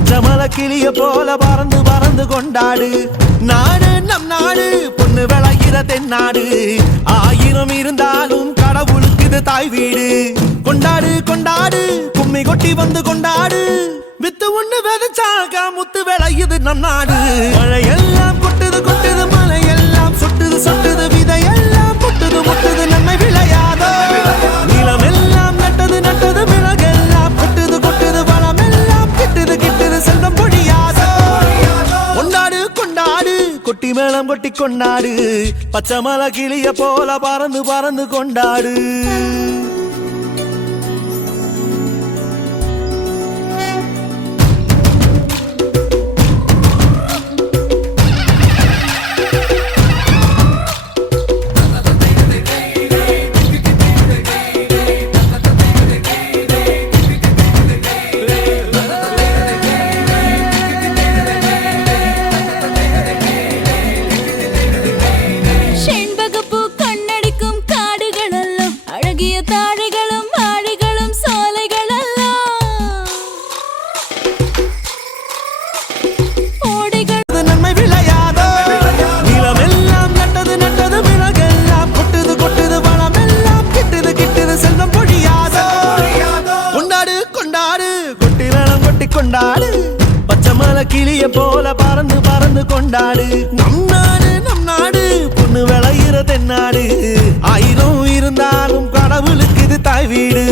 பச்சமல கிளிய போல பறந்து பறந்து கொண்டாடு. நாடு நம் நாடு பொண்ணு விளைகிற தென்னாடு. ஆயிரம் இருந்தாலும் கடவுளுக்கு இது தாய் வீடு. கொண்டாடு கொண்டாடு கும்மி கொட்டி வந்து கொண்டாடு. வித்து ஒண்ணு விதைச்சாக முத்து விளையுது நம் நாடு. மழையெல்லாம் கொட்டி மேளம் கொட்டி கொண்டாடு. பச்சை மலை கிளிய போல பறந்து பறந்து கொண்டாடு. மலை போல பறந்து பறந்து கொண்டாடு. நம் நாடு நம் நாடு பொண்ணு விளையிற தென்னாடு. ஆயிரம் இருந்தாலும் கடவுளுக்கு இது தாய் வீடு.